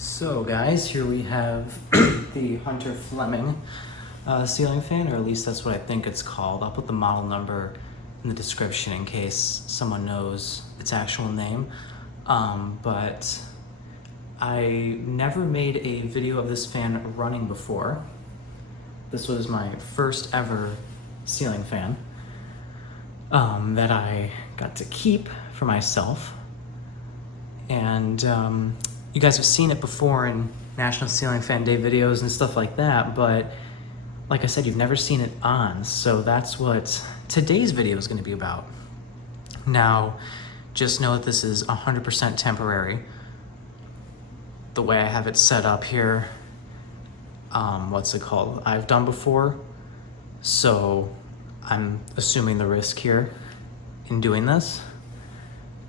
So guys, here we have the Hunter Fleming ceiling fan, or at least that's what I think it's called. I'll put the model number in the description in case someone knows its actual name. But I never made a video of this fan running before. This was my first ever ceiling fan that I got to keep for myself. And you guys have seen it before in National Ceiling Fan Day videos and stuff like that, but like I said, you've never seen it on, so that's what today's video is going to be about. Now, just know that this is 100% temporary. The way I have it set up here, what's it called? I've done before, so I'm assuming the risk here in doing this,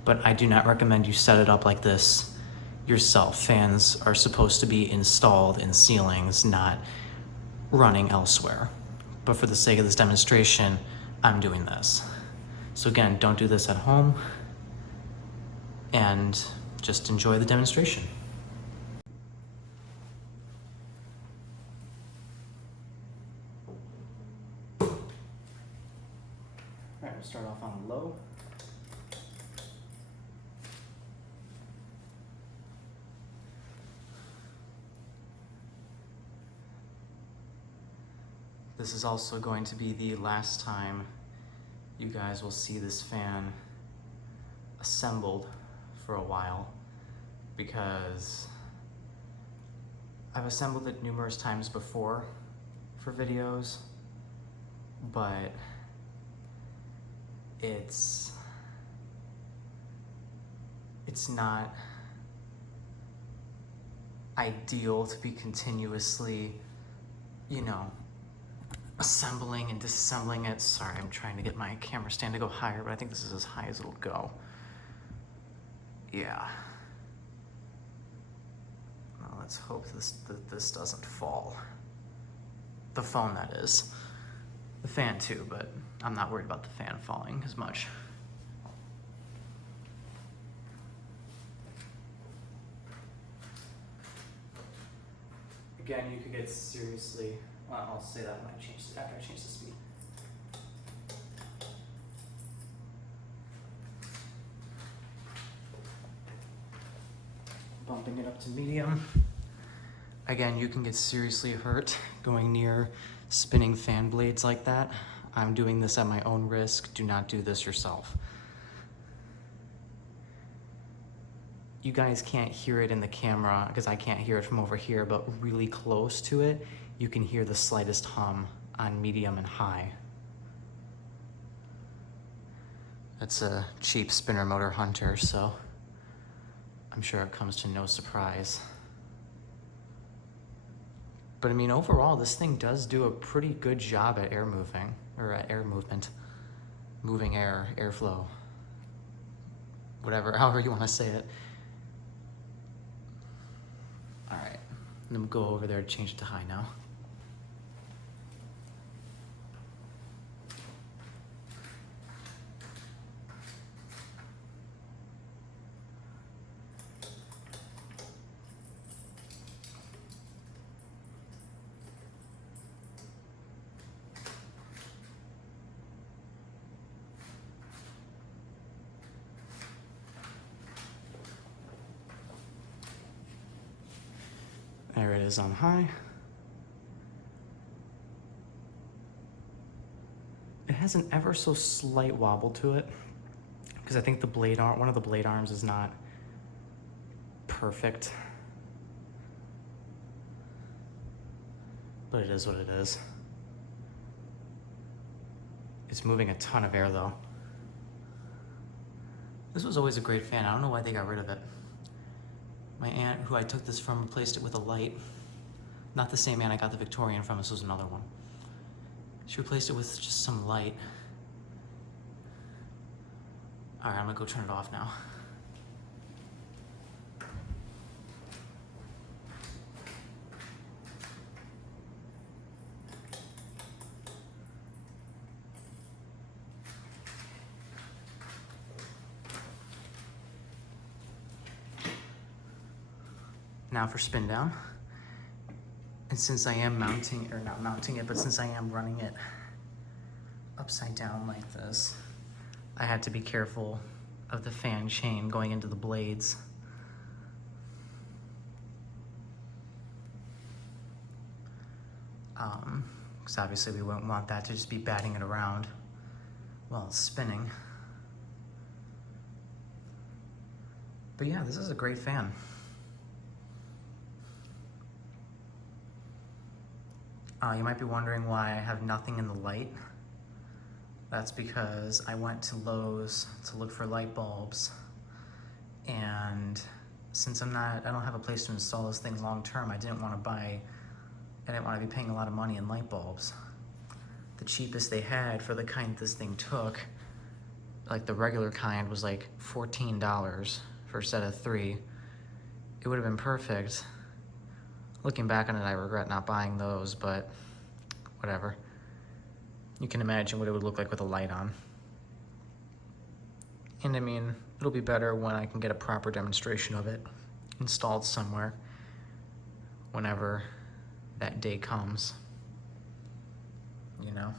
but I do not recommend you set it up like this yourself. Fans are supposed to be installed in ceilings, not running elsewhere. But for the sake of this demonstration, I'm doing this. So again, don't do this at home, and just enjoy the demonstration. All right, we'll start off on low. This is also going to be the last time you guys will see this fan assembled for a while, because I've assembled it numerous times before for videos, but it's not ideal to be continuously, assembling and disassembling it. Sorry, I'm trying to get my camera stand to go higher, but I think this is as high as it'll go. Yeah. Well, let's hope that this doesn't fall. The phone, that is. The fan too, but I'm not worried about the fan falling as much. Again, you could get seriously, well, I'll say that when after I change the speed. Bumping it up to medium. Again, you can get seriously hurt going near spinning fan blades like that. I'm doing this at my own risk. Do not do this yourself. You guys can't hear it in the camera because I can't hear it from over here, but really close to it, you can hear the slightest hum on medium and high. It's a cheap spinner motor Hunter, so I'm sure it comes to no surprise. But I mean, overall, this thing does do a pretty good job at air moving, or at air movement, moving air, airflow, whatever, however you want to say it. All right, I'm gonna go over there and change it to high now. There it is on high. It has an ever so slight wobble to it, because I think the blade arm, one of the blade arms is not perfect. But it is what it is. It's moving a ton of air though. This was always a great fan. I don't know why they got rid of it. My aunt, who I took this from, replaced it with a light. Not the same aunt I got the Victorian from, this was another one. She replaced it with just some light. All right, I'm gonna go turn it off now. Now for spin down. And since I am mounting, or not mounting it, but since I am running it upside down like this, I had to be careful of the fan chain going into the blades. Because obviously we wouldn't want that to just be batting it around while it's spinning. But yeah, this is a great fan. You might be wondering why I have nothing in the light. That's because I went to Lowe's to look for light bulbs, and since I don't have a place to install this thing long term, I didn't want to be paying a lot of money in light bulbs. The cheapest they had for the kind this thing took, like the regular kind, was like $14 for a set of 3. It would have been perfect. Looking back on it, I regret not buying those, but whatever. You can imagine what it would look like with a light on. And I mean, it'll be better when I can get a proper demonstration of it installed somewhere whenever that day comes, you know?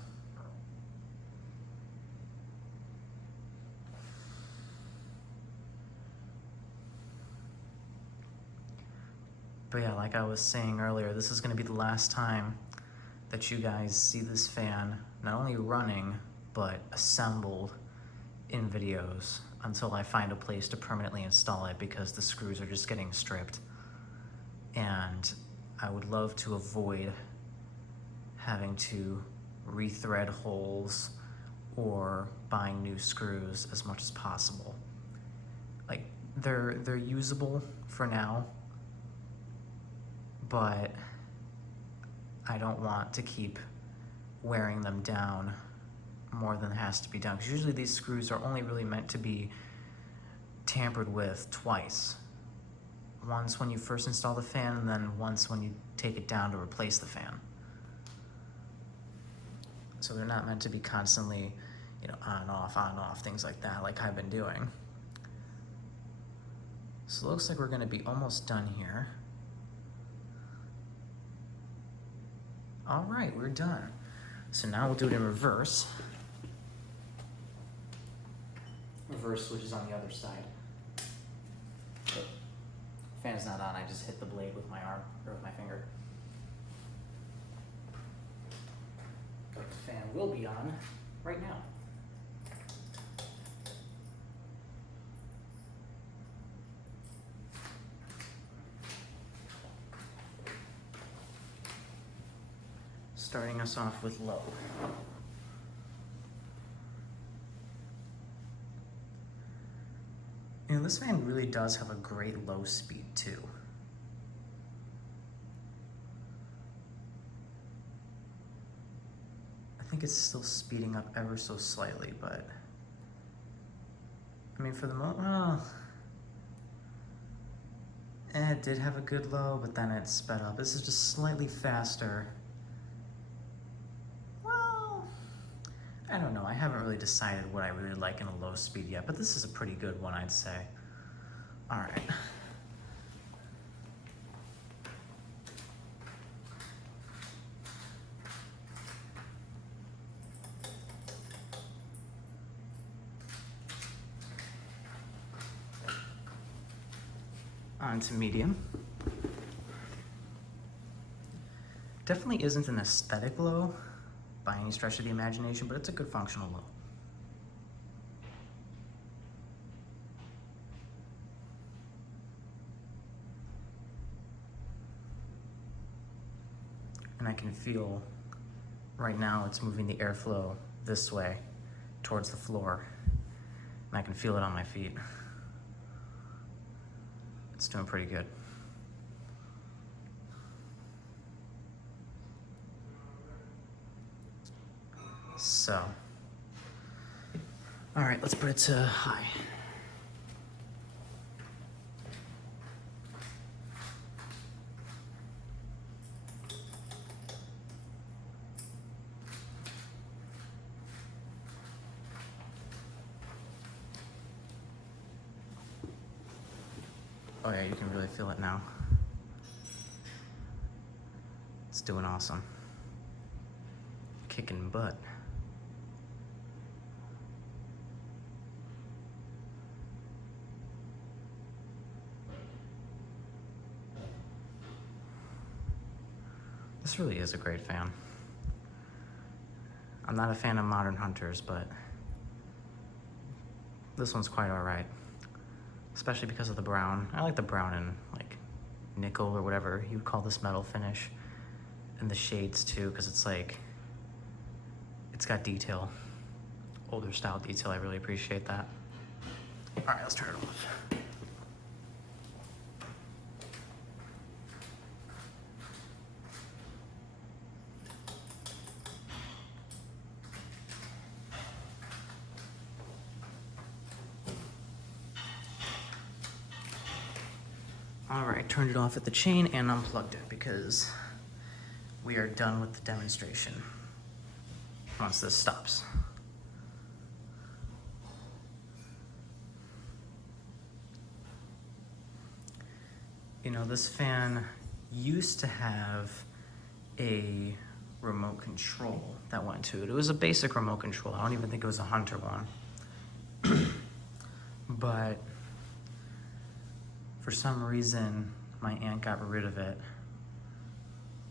But yeah, like I was saying earlier, this is gonna be the last time that you guys see this fan not only running, but assembled in videos until I find a place to permanently install it, because the screws are just getting stripped. And I would love to avoid having to rethread holes or buying new screws as much as possible. Like, they're usable for now, but I don't want to keep wearing them down more than has to be done. Because usually these screws are only really meant to be tampered with twice. Once when you first install the fan, and then once when you take it down to replace the fan. So they're not meant to be constantly, you know, on, off, things like that, like I've been doing. So it looks like we're gonna be almost done here. All right, we're done. So now we'll do it in reverse. Reverse switch is on the other side. Oh, fan's not on, I just hit the blade with my arm, or with my finger. But the fan will be on right now. Starting us off with low. You know, this fan really does have a great low speed too. I think it's still speeding up ever so slightly, but I mean, for the moment, well, it did have a good low, but then it sped up. This is just slightly faster. I don't know, I haven't really decided what I really like in a low speed yet, but this is a pretty good one, I'd say. All right. On to medium. Definitely isn't an aesthetic low by any stretch of the imagination, but it's a good functional low. And I can feel right now it's moving the airflow this way towards the floor, and I can feel it on my feet. It's doing pretty good. So, all right, let's put it to high. Oh yeah, you can really feel it now. It's doing awesome. Kicking butt. This really is a great fan. I'm not a fan of modern hunters, but this one's quite alright. Especially because of the brown. I like the brown and like nickel or whatever you would call this metal finish. And the shades too, because it's like, it's got detail. Older style detail, I really appreciate that. Alright, let's turn it off. All right, turned it off at the chain and unplugged it because we are done with the demonstration once this stops. You know, this fan used to have a remote control that went to it. It was a basic remote control. I don't even think it was a Hunter one. But for some reason, my aunt got rid of it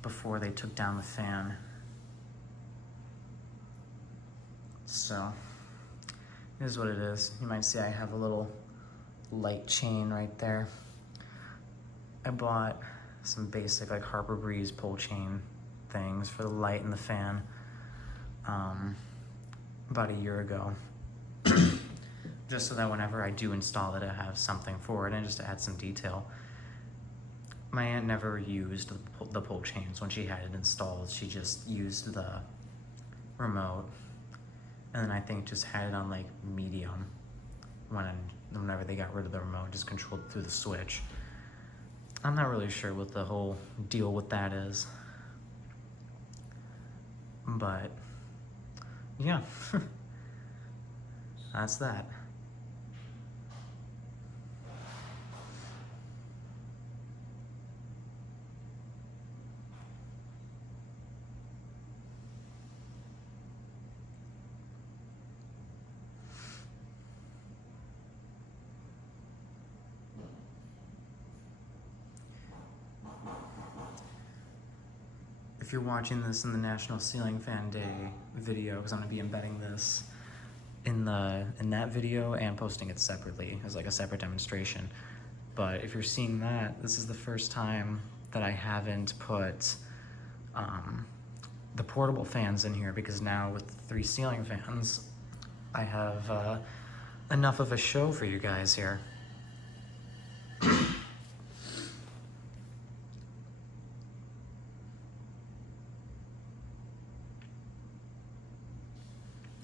before they took down the fan. So, it is what it is. You might see I have a little light chain right there. I bought some basic like Harper Breeze pull chain things for the light and the fan about a year ago. Just so that whenever I do install it, I have something for it and just to add some detail. My aunt never used the pull chains when she had it installed. She just used the remote, and then I think just had it on like medium whenever they got rid of the remote, just controlled through the switch. I'm not really sure what the whole deal with that is, but yeah, that's that. If you're watching this in the National Ceiling Fan Day video, because I'm gonna be embedding this in that video and posting it separately as like a separate demonstration. But if you're seeing that, this is the first time that I haven't put the portable fans in here, because now with the 3 ceiling fans, I have enough of a show for you guys here.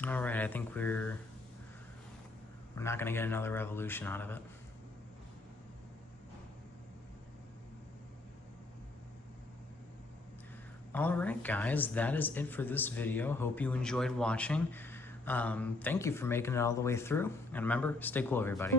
All right, I think we're not gonna get another revolution out of it. All right, guys, that is it for this video. Hope you enjoyed watching. Thank you for making it all the way through. And remember, stay cool, everybody.